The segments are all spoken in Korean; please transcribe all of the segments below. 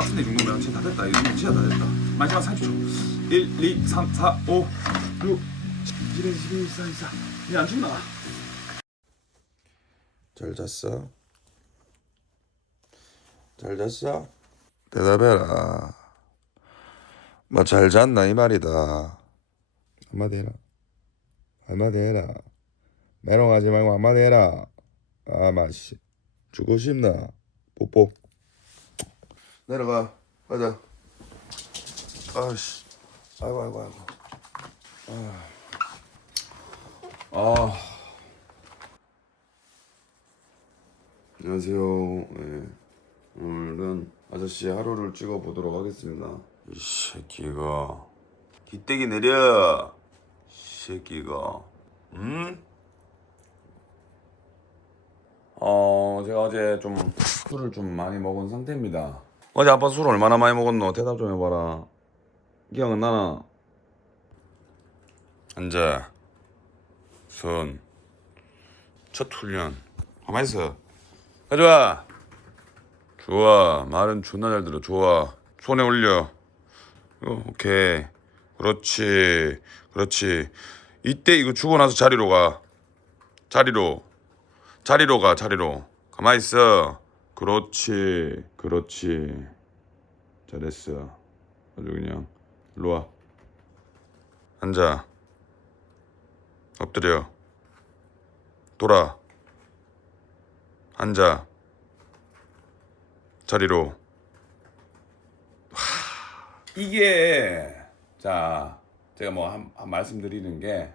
같은데 이 정도면 진짜 다 됐다. 이 정도면 진짜 다 됐다. 마지막 30초. 1, 2, 3, 4, 5, 6, 11, 12, 14, 14. 이제 안 죽나? 잘 잤어? 잘 잤어? 대답해라. 뭐 잘 잤나 이 말이다. 한마디 해라. 한마디 해라. 메롱하지 말고 한마디 해라. 아 마씨. 주고 싶나? 뽀뽀. 내려가. 가자. 아씨. 아이고 아이고 아이고. 아. 안녕하세요. 예. 오늘은 아저씨 하루를 찍어 보도록 하겠습니다. 이 새끼가 기대기 내려. 이 새끼가. 음? 어, 제가 어제 좀 술을 좀 많이 먹은 상태입니다. 어제 아빠 술 얼마나 많이 먹었노? 대답 좀 해봐라. 기억 안 나나? 앉아. 손. 첫 훈련. 가만히 있어. 가져와. 좋아. 말은 존나 잘 들어. 좋아. 손에 올려. 어, 오케이. 그렇지. 그렇지. 이때 이거 주고 나서 자리로 가. 자리로. 자리로 가. 자리로. 가만히 있어. 그렇지. 그렇지. 잘했어. 아주 그냥. 일로 와. 앉아. 엎드려. 돌아. 앉아. 자리로. 이게 자 제가 뭐한 말씀드리는 게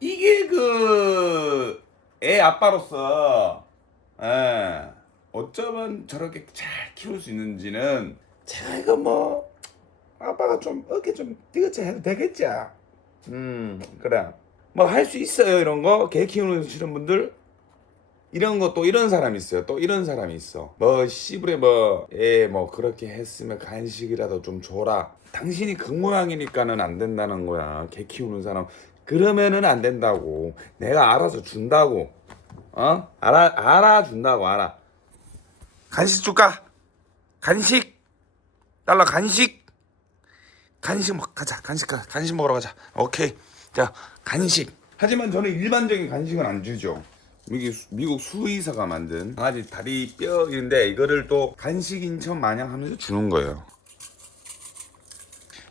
이게 그 애 아빠로서 예, 어쩌면 저렇게 잘 키울 수 있는지는 제가 이거 뭐 아빠가 좀 어깨 좀 띠그치 해도 되겠지. 음 그래 뭐 할 수 있어요 이런 거 개 키우시는 분들 이런 거 또 이런 사람이 있어요. 또 이런 사람이 있어. 뭐 씨부레 뭐애뭐 그렇게 했으면 간식이라도 좀 줘라. 당신이 그 모양이니까는 안 된다는 거야. 개 키우는 사람 그러면은 안 된다고. 내가 알아서 준다고. 어? 알아 알아준다고 알아. 간식 줄까? 간식. 달라 간식. 간식 먹 가자. 간식 가. 간식 먹으러 가자. 오케이. 자 간식. 하지만 저는 일반적인 간식은 안 주죠. 미국, 미국 수의사가 만든 강아지 다리 뼈인데 이거를 또 간식인 척 마냥 하면서 주는 거예요.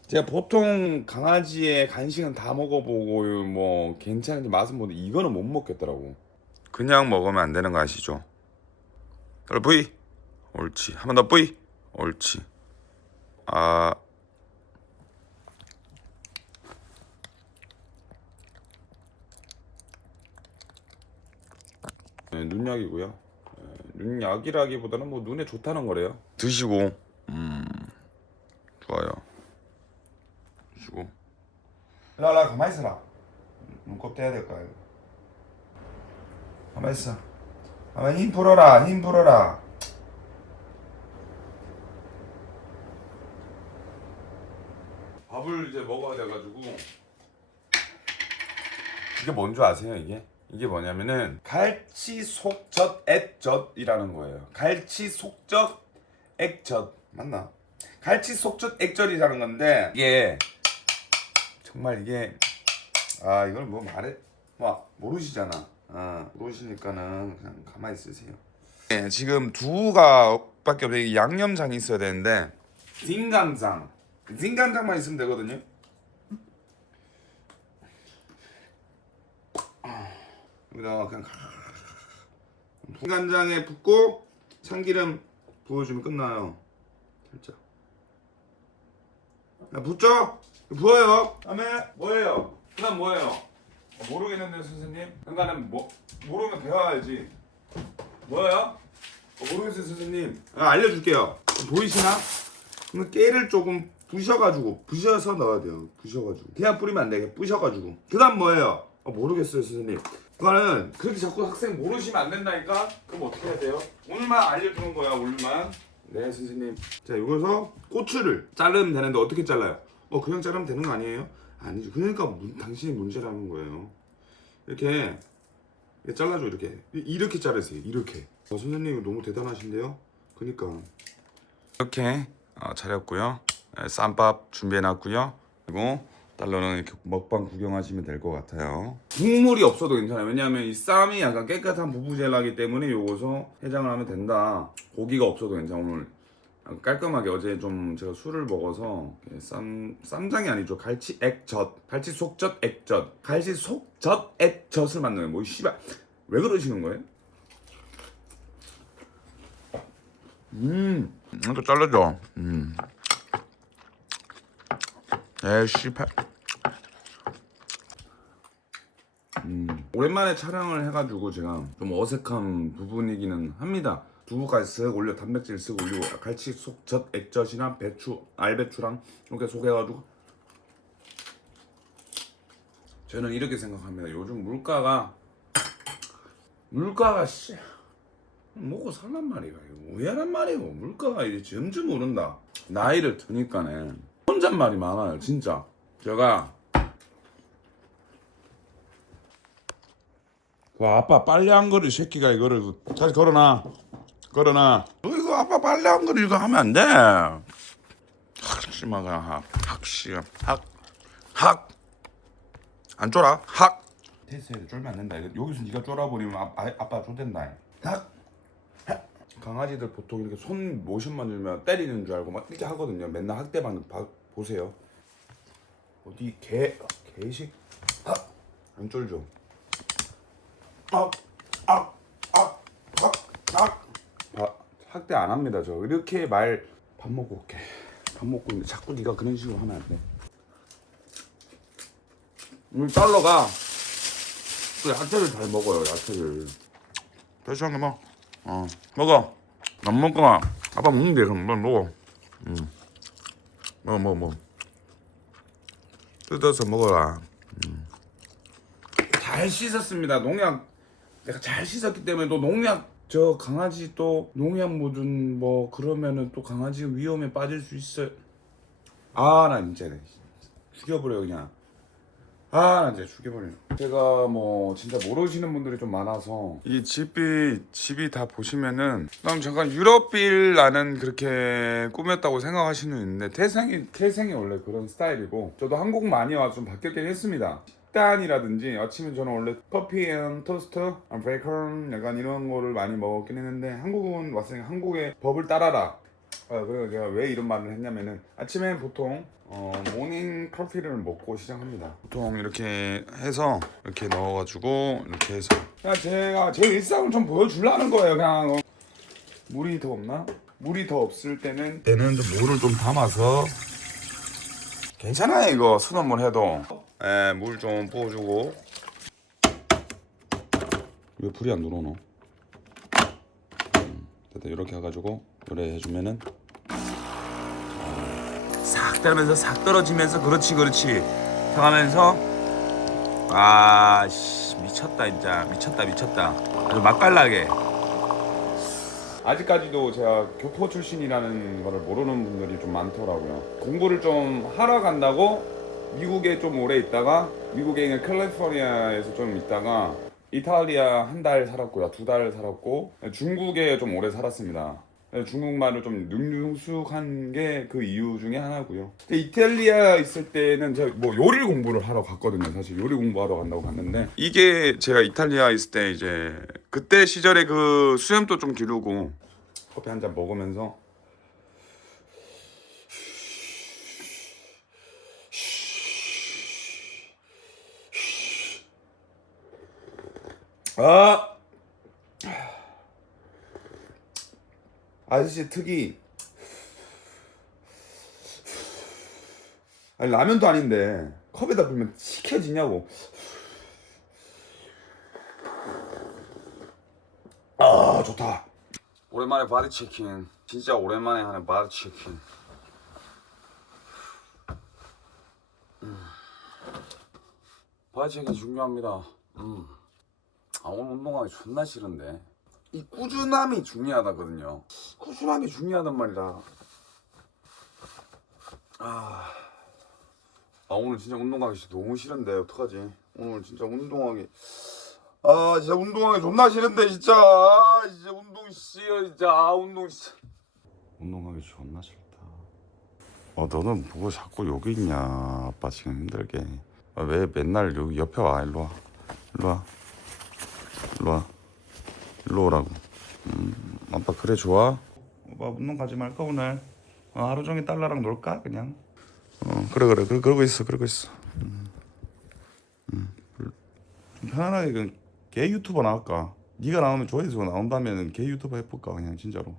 제가 보통 강아지의 간식은 다 먹어보고 뭐 괜찮은지 맛은 보는데 이거는 못 먹겠더라고. 그냥 먹으면 안 되는 거 아시죠? 덜 부이 옳지 한 번더 부이 옳지 아 네, 눈약이고요. 네, 눈약이라기보다는 뭐 눈에 좋다는 거래요. 드시고 음 좋아요. 드시고 라라 가만 있어라. 눈곱 떼야 될. 이거. 가만 있어. 가만 힘 풀어라. 힘 풀어라. 밥을 이제 먹어야 돼가지고 이게 뭔 줄 아세요 이게? 이게 뭐냐면은 갈치 속젓 액젓이라는 거예요. 갈치 속젓 액젓 맞나? 갈치 속젓 액젓이라는 건데 이게 정말 이게 아 이걸 뭐 말해 뭐 모르시잖아. 아 모르시니까는 그냥 가만히 있으세요. 네, 지금 두가 밖에 없어요. 이게 양념장이 있어야 되는데 딩간장 딩간장만 있으면 되거든요. 여기다가 그냥 간장에 붓고 참기름 부어주면 끝나요. 살짝. 야, 붓죠? 부어요. 다음에 뭐예요? 그다음 뭐예요? 어, 모르겠는데 선생님. 그러니까는 뭐 모르면 배워야지. 뭐예요? 어, 모르겠어요 선생님. 아, 알려줄게요. 보이시나? 그럼 깨를 조금 부셔가지고 부셔서 넣어야 돼요. 부셔가지고 그냥 뿌리면 안 돼. 부셔가지고. 그다음 뭐예요? 어, 모르겠어요 선생님. 그거는 그렇게 자꾸 학생 모르시면 안 된다니까. 그럼 어떻게 해야 돼요? 오늘만 알려주는 거야 오늘만. 네 선생님. 자 여기서 고추를 자르면 되는데 어떻게 잘라요? 어 그냥 자르면 되는 거 아니에요? 아니죠. 그러니까 문- 당신이 문제라는 거예요. 이렇게 이렇게 잘라줘 이렇게 이- 이렇게 자르세요. 이렇게. 어, 선생님 너무 대단하신데요. 그니까 이렇게 어, 차렸고요 예, 쌈밥 준비해놨고요 그리고 달러는 이렇게 먹방 구경하시면 될 것 같아요 국물이 없어도 괜찮아요 왜냐하면 이 쌈이 약간 깨끗한 부부젤라기 때문에 요거서 해장을 하면 된다 고기가 없어도 괜찮아 오늘 깔끔하게 어제 좀 제가 술을 먹어서 쌈 쌈장이 아니죠. 갈치 액젓 갈치 속젓 액젓. 갈치 속젓 액젓을 만드는 거예요. 뭐 씨발. 왜 그러시는 거예요? 음 이거 잘라줘. 음. 에이 팔 음, 오랜만에 촬영을 해가지고 제가 좀 어색한 부분이기는 합니다. 두부까지 쓱 올려 단백질 쓱 올리고 갈치 속젓 액젓이나 배추 알배추랑 이렇게 속해가지고 저는 이렇게 생각합니다. 요즘 물가가 물가가 씨 먹고 살란 말이야. 왜란 말이에요. 물가가 이제 점점 오른다. 나이를 드니까네 혼잣말이 많아요. 진짜 제가 그 아빠 빨래한 거를 새끼가 이거를 다시 걸어놔 너 이거 아빠 빨래한 거를 이거 하면 안 돼. 학심아가 학 학시가 학학안 쫄아? 학 테스트해도 쫄면 안 된다. 이거 여기서 네가 쫄아버리면 아, 아, 아빠 쫄된다. 학 학. 강아지들 보통 이렇게 손 모션 만들면 때리는 줄 알고 막 이렇게 하거든요. 맨날 학대받는 봐, 보세요. 어디 개 개식? 학 안 쫄죠? 아, 아, 아, 아, 아. 바, 학대 안 합니다. 저 이렇게 말 밥 먹고 올게. 밥 먹고 있는데 자꾸 네가 그런 식으로 하면 안 돼. 우리 달러가 또 야채를 잘 먹어요. 야채를. 게 먹어. 어, 먹어. 안 먹거나 아빠 먹는데 그럼 너 먹어. 응. 먹어 먹어 먹어. 뜯어서 먹어라. 잘 씻었습니다. 농약 내가 잘 씻었기 때문에 또 농약 저 강아지 또 농약 묻은 뭐 그러면은 또 강아지 위험에 빠질 수 있어요. 아 나 진짜 네. 죽여버려 그냥. 아나 진짜 죽여버려. 제가 뭐 진짜 모르시는 분들이 좀 많아서 이 집이 집이 다 보시면은 난 잠깐 유럽빌 나는 그렇게 꾸몄다고 생각하시는 있는데 태생이 태생이 원래 그런 스타일이고 저도 한국 많이 와서 좀 바뀌었긴 했습니다. 식단이라든지 아침에 저는 원래 커피 앤 토스트, 앤 베이컨 약간 이런 거를 많이 먹었긴 했는데 한국은 왔으니까 한국의 법을 따라라. 아, 그래서 제가 왜 이런 말을 했냐면은 아침에 보통 어, 모닝 커피를 먹고 시작합니다. 보통 이렇게 해서 이렇게 넣어가지고 이렇게 해서 그냥 제가 제 일상을 좀 보여주려는 거예요. 그냥 어. 물이 더 없나? 물이 더 없을 때는 때는 좀 물을 좀 담아서 괜찮아요 이거 수돗물 해도 예, 물 좀 부어주고. 왜 불이 안 들어오노? 음, 됐다. 이렇게 해가지고 요래 해주면은 싹 떨면서 싹 떨어지면서 그렇지 그렇지. 하면서. 아씨 미쳤다 진짜. 미쳤다 미쳤다. 아주 맛깔나게. 아직까지도 제가 교포 출신이라는 거를 모르는 분들이 좀 많더라고요. 공부를 좀 하러 간다고 미국에 좀 오래 있다가 미국에 있는 캘리포니아에서 좀 있다가 이탈리아 한 달 살았고요. 두 달 살았고 중국에 좀 오래 살았습니다. 중국말을 좀 능숙한 게 그 이유 중에 하나고요. 이탈리아 있을 때는 제가 뭐 요리 공부를 하러 갔거든요. 사실 요리 공부하러 간다고 갔는데 이게 제가 이탈리아 있을 때 이제 그때 시절에 그 수염도 좀 기르고 커피 한 잔 먹으면서 아. 아저씨 특이. 아니 라면도 아닌데 컵에다 불면 식혀지냐고. 아 좋다. 오랜만에 바디체킹 진짜 오랜만에 하는 바디체킹 음. 바디체킹 중요합니다. 음. 아 오늘 운동하기 존나 싫은데 이 꾸준함이 중요하다거든요 꾸준함이 중요하단 말이다 아, 아 오늘 진짜 운동하기 진짜 너무 싫은데 어떡하지 오늘 진짜 운동하기 아 진짜 운동하기 존나 싫은데 진짜 아 진짜 운동 싫어 진짜 아 운동 진짜 운동하기 존나 싫다. 어 너는 뭐고 자꾸 여기 있냐? 아빠 지금 힘들게. 아, 왜 맨날 여기 옆에 와? 일로 와. 일로 와. 일로 와. 일로 오라고. 음, 아빠 그래 좋아? 오빠 운동 가지 말까 오늘? 어, 하루 종일 딸라랑 놀까 그냥? 어 그래 그래 그래 그러고 있어 그러고 있어. 음, 음, 좀 편안하게 그개 유튜버 나올까? 네가 나오면 조회수가 나온다면 개 유튜버 해볼까 그냥 진짜로.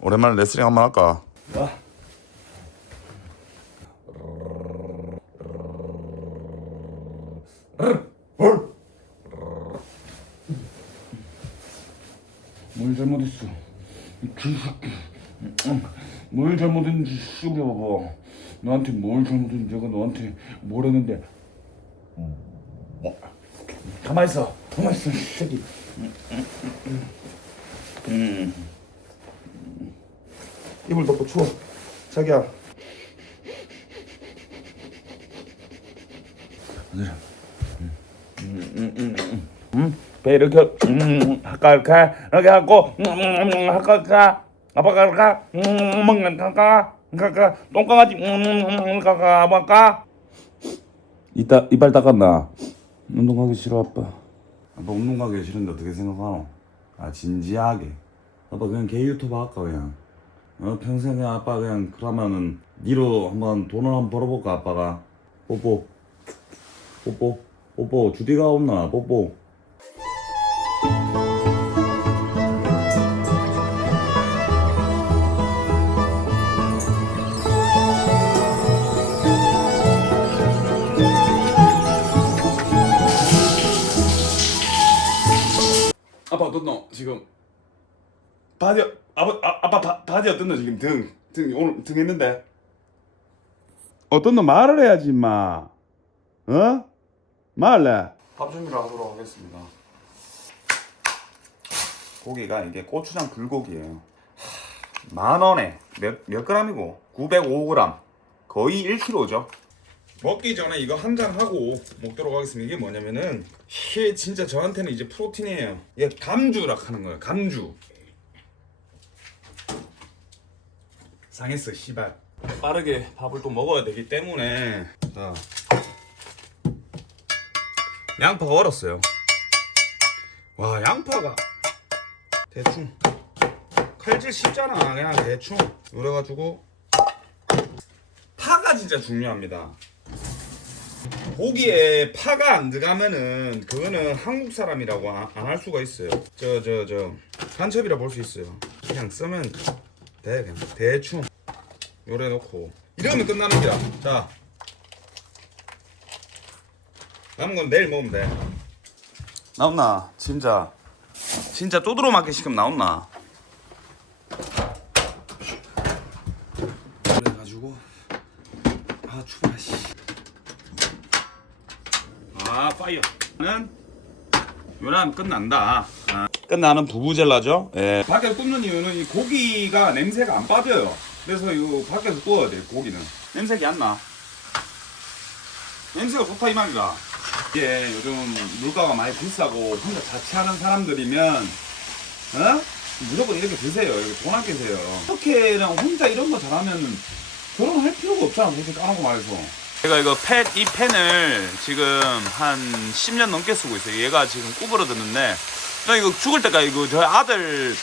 오랜만에 레슬링 한번 할까? 뭘 잘못했어? 개새끼. 뭘 잘못했는지 씹어봐봐. 너한테 뭘 잘못했는지 내가 너한테 뭘 했는데. 뭐? 가만 있어. 가만 있어, 이 새끼. 음. 이불 덮고 추워. 자기야. 오늘. 배 이렇게 음, 할까 할까 이렇게 하고 음, 음, 음, 할까 할까 아빠가 할까 음, 먹는 할까 할까 똥강아지 음, 음, 음, 할까 아빠 할까 이따 이빨 닦았나 운동 가기 싫어 아빠 아빠 운동 가기 싫은데 어떻게 생각하노 아 진지하게 아빠 그냥 개 유튜버 할까 그냥 어 평생 그냥 아빠 그냥 그러면은 니로 한번 돈을 한번 벌어볼까 아빠가 뽀뽀 뽀뽀 뽀뽀 주디가 없나? 뽀뽀. 아빠 어떻노? 지금 바디 아빠 아, 아빠 바, 바디 어떻노 지금? 등등 오늘 등 했는데? 어떻노? 말을 해야지 마. 어? 말래 밥 준비를 하도록 하겠습니다 고기가 이게 고추장 불고기예요 만 원에 몇, 몇 g이고 905g 거의 1kg죠 먹기 전에 이거 한 잔 하고 먹도록 하겠습니다. 이게 뭐냐면은 이게 진짜 저한테는 이제 프로틴이에요. 이게 감주락 하는 거예요. 감주. 상했어, 씨발. 빠르게 밥을 또 먹어야 되기 때문에 자 양파가 얼었어요. 와 양파가 대충 칼질 쉽잖아. 그냥 대충 그래가지고 파가 진짜 중요합니다. 고기에 파가 안 들어가면은 그거는 한국 사람이라고 안 할 수가 있어요. 저 저저 간첩이라 볼 수 있어요. 그냥 쓰면 돼 그냥 대충 요래 놓고 이러면 거야. 자 남은 건 내일 먹으면 돼. 나온나 진짜 진짜 쪼드로 맞게 시키면 나온나. 그래가지고 아 추워 씨. 아 파이어는 요란 끝난다. 아. 끝나는 부부젤라죠. 예. 밖에서 굽는 이유는 이 고기가 냄새가 안 빠져요. 그래서 이 밖에서 구워야 돼 고기는. 냄새가 안 나. 냄새가 좋다 이 말이다. 이게 요즘 물가가 많이 비싸고 혼자 자취하는 사람들이면 어? 무조건 이렇게 드세요. 이렇게 돈 아끼세요. 이렇게 그냥 혼자 이런 거 잘하면 결혼할 필요가 없잖아. 솔직히 까놓고 말해서. 제가 이거 펜, 이 펜을 지금 한 10년 넘게 쓰고 있어요. 얘가 지금 구부러졌는데, 나 이거 죽을 때까지 이거 저희 아들,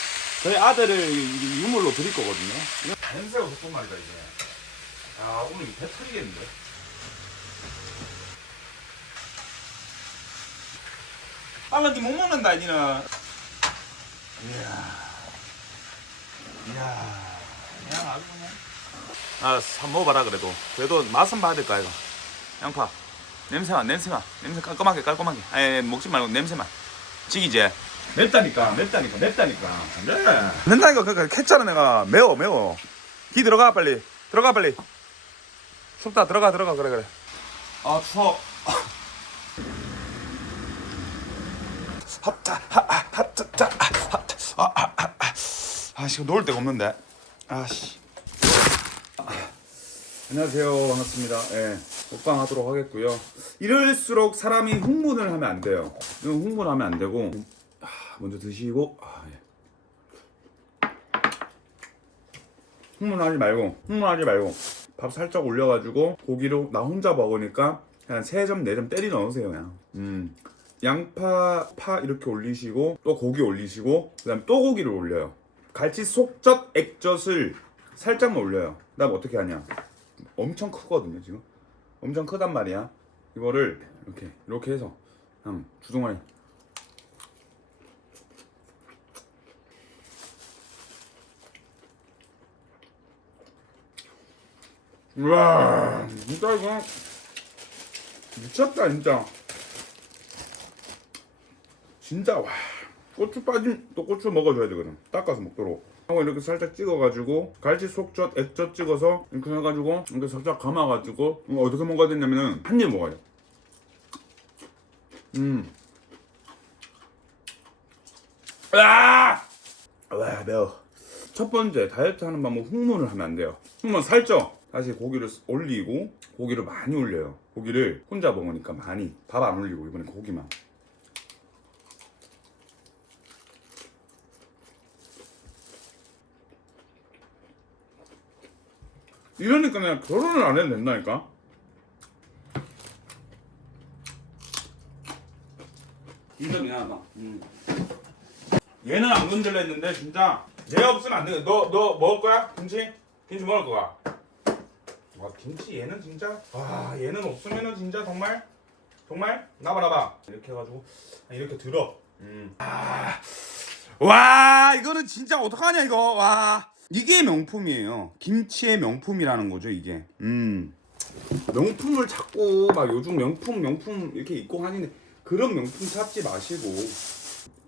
저희 아들을 이- 유물로 드릴 거거든요. 냄새가 좋단 말이다, 이게. 아, 오늘 이배 터지겠는데? 빨라, 니못 먹는다, 니는. 이야. 이야. 그냥 아주 그냥. 아, 사 먹어봐라 그래도. 그래도 맛은 봐야 될까 이거. 양파. 냄새만, 냄새만, 냄새 깔끔하게, 깔끔하게. 아예 먹지 말고 냄새만. 지기지. 맵다니까, 맵다니까, 맵다니까. 네. 맵다니까, 그니까 캤잖아 내가. 매워, 매워. 기 들어가 빨리. 들어가 빨리. 춥다, 들어가, 들어가, 그래, 그래. 아 추워. 핫자, 핫, 핫자, 핫, 아, 아, 아, 아, 아, 지금 놓을 데가 없는데. 아씨. 안녕하세요. 반갑습니다. 예. 먹방 하도록 하겠고요. 이럴수록 사람이 흥분을 하면 안 돼요. 흥분하면 안 되고. 아, 먼저 드시고 아, 예. 흥분하지 말고 흥분하지 말고 밥 살짝 올려가지고 고기로 나 혼자 먹으니까 그냥 3점 4점 때리 넣으세요 그냥 음. 양파 파 이렇게 올리시고 또 고기 올리시고 그 다음에 또 고기를 올려요. 갈치 속젓 액젓을 살짝만 올려요. 그 다음 어떻게 하냐? 엄청 크거든요 지금. 엄청 크단 말이야. 이거를 이렇게 이렇게 해서 그냥 주둥아리. 우와 진짜 이거 미쳤다 진짜 진짜 와 고추 빠진 또 고추 먹어줘야 되거든 닦아서 먹도록. 하고 이렇게 살짝 찍어가지고 갈치 속젓 액젓 찍어서 이렇게 해가지고 이렇게 살짝 감아가지고 어떻게 먹어야 되냐면은 한 입 먹어요 음. 아! 와 매워. 첫 번째 다이어트 하는 방법 흥분을 하면 안 돼요. 흥분 살쪄. 다시 고기를 올리고 고기를 많이 올려요. 고기를 혼자 먹으니까 많이. 밥 안 올리고 이번엔 고기만 이러니까 내가 결혼을 안 해도 된다니까 진짜 미안하다 음. 얘는 안 건들려 했는데 진짜 얘 없으면 안 돼. 너, 너 먹을 거야? 김치? 김치 먹을 거야? 와 김치 얘는 진짜 와 얘는 없으면은 진짜 정말 정말 나봐 나봐 이렇게 해가지고 이렇게 들어 음. 아, 와 이거는 진짜 어떡하냐 이거 와 이게 명품이에요. 김치의 명품이라는 거죠 이게. 음. 명품을 자꾸 막 요즘 명품 명품 이렇게 입고 하는데 그런 명품 찾지 마시고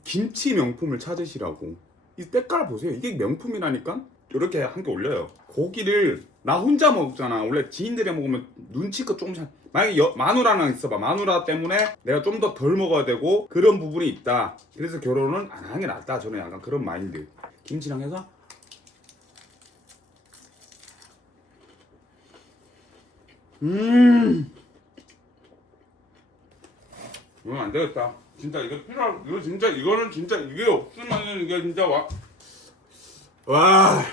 김치 명품을 찾으시라고. 이 때깔 보세요. 이게 명품이라니까? 이렇게 한 개 올려요. 고기를 나 혼자 먹잖아. 원래 지인들이 먹으면 눈치껏 조금씩 만약에 여- 마누라랑 있어봐. 마누라 때문에 내가 좀 더 덜 먹어야 되고 그런 부분이 있다. 그래서 결혼은 안 하는 게 낫다. 저는 약간 그런 마인드. 김치랑 해서 음 이건 안 되겠다. 진짜 이거 필요할 이거 진짜 이거는 진짜 이게 없으면은 이게 진짜 와. 와.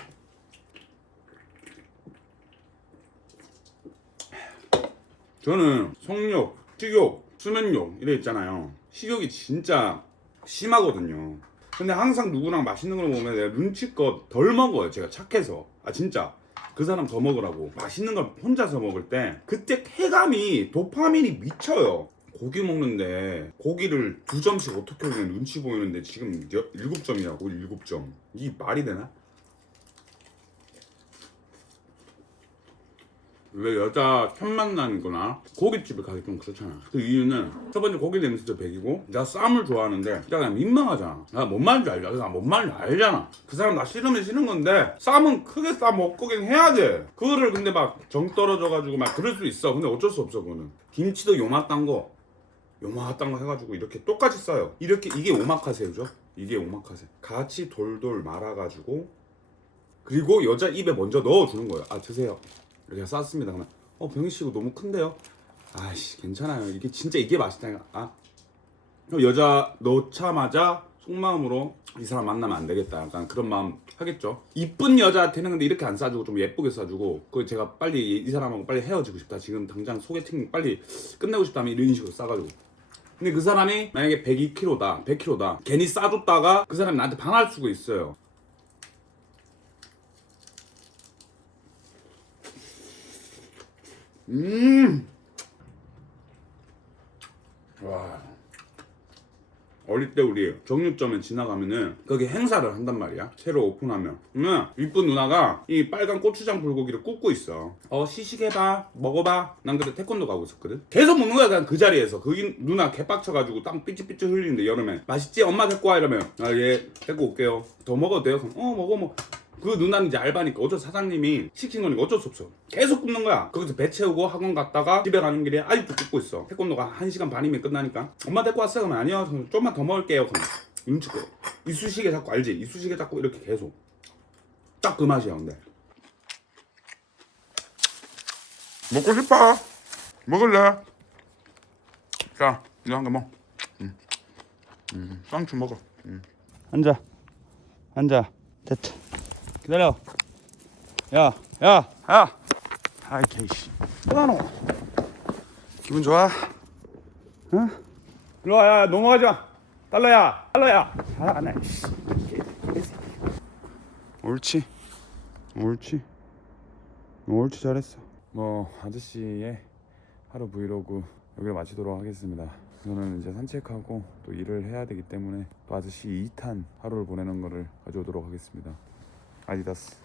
저는 성욕, 식욕, 수면욕 이래 있잖아요. 식욕이 진짜 심하거든요. 근데 항상 누구랑 맛있는 걸 먹으면 내가 눈치껏 덜 먹어요. 제가 착해서. 아 진짜. 그 사람 더 먹으라고. 맛있는 걸 혼자서 먹을 때 그때 쾌감이 도파민이 미쳐요. 고기 먹는데 고기를 두 점씩 어떻게 먹냐 눈치 보이는데 지금 여- 일곱 점이라고 일곱 점. 이 말이 되나? 왜 여자 첫 만나거나 고깃집을 가기 좀 그렇잖아. 그 이유는 첫 번째 고기 냄새도 배기고 내가 쌈을 좋아하는데 내가 민망하잖아. 내가 뭔 말인지 알잖아. 내가 뭔 말인지 알잖아. 그 사람 나 싫으면 싫은 건데 쌈은 크게 싸 먹고긴 해야 돼. 그거를 근데 막 정 떨어져가지고 막 그럴 수 있어. 근데 어쩔 수 없어 그거는. 김치도 요만한 거 요만한 거 해가지고 이렇게 똑같이 써요. 이렇게 이게 오마카세죠. 이게 오마카세. 같이 돌돌 말아가지고 그리고 여자 입에 먼저 넣어주는 거예요. 아 드세요. 이렇게 쌌습니다. 그러면 어 병희 씨 이거 너무 큰데요. 아씨 괜찮아요. 이게 진짜 이게 맛있다니까. 아 그럼 여자 넣자마자 속마음으로 이 사람 만나면 안 되겠다. 약간 그런 마음 하겠죠. 이쁜 여자한테는 근데 이렇게 안 싸주고 좀 예쁘게 싸주고 그 제가 빨리 이 사람하고 빨리 헤어지고 싶다. 지금 당장 소개팅 빨리 끝내고 싶다면 이런 식으로 싸가지고. 근데 그 사람이 만약에 102kg다, 100kg다. 괜히 싸줬다가 그 사람이 나한테 반할 수가 있어요. 음. 와. 어릴 때 우리 정육점에 지나가면은 거기 행사를 한단 말이야. 새로 오픈하면. 그러면 이쁜 누나가 이 빨간 고추장 불고기를 굽고 있어. 어 시식해봐, 먹어봐. 난 그때 태권도 가고 있었거든. 계속 먹는 거야 그냥 그 자리에서. 거기 누나 개빡쳐가지고 땀 삐ጭ삐ጭ 흘리는데 여름에 맛있지? 엄마 데리고 와 이러면 아 예 데리고 올게요. 더 먹어도 돼요? 그럼 어 먹어 먹어. 그 누나는 이제 알바니까 어쩔 사장님이 시킨 거니까 어쩔 수 없어. 계속 굽는 거야. 거기서 배 채우고 학원 갔다가 집에 가는 길에 아직도 굽고 있어. 태권도가 1시간 반이면 끝나니까. 엄마 데리고 왔어? 그러면 아니요. 좀만 더 먹을게요. 그럼 눈치껏. 이쑤시개 잡고 알지? 이쑤시개 잡고 이렇게 계속. 딱 그 맛이야 근데. 먹고 싶어. 먹을래? 자, 이거 한 개 먹어. 응. 응, 쌍추 먹어. 앉아 앉아 됐다 기다려 야 야 야 아이 개씨 뭐하노 기분 좋아? 응? 일로 와, 야, 넘어가지 마. 달러야, 달러야. 아, 나, 씨. 옳지, 옳지. 옳지, 잘했어. 뭐 아저씨의 하루 브이로그 여기를 마치도록 하겠습니다. 저는 이제 산책하고 또 일을 해야 되기 때문에 또 아저씨 2탄 하루를 보내는 거를 가져오도록 하겠습니다. 아디다스.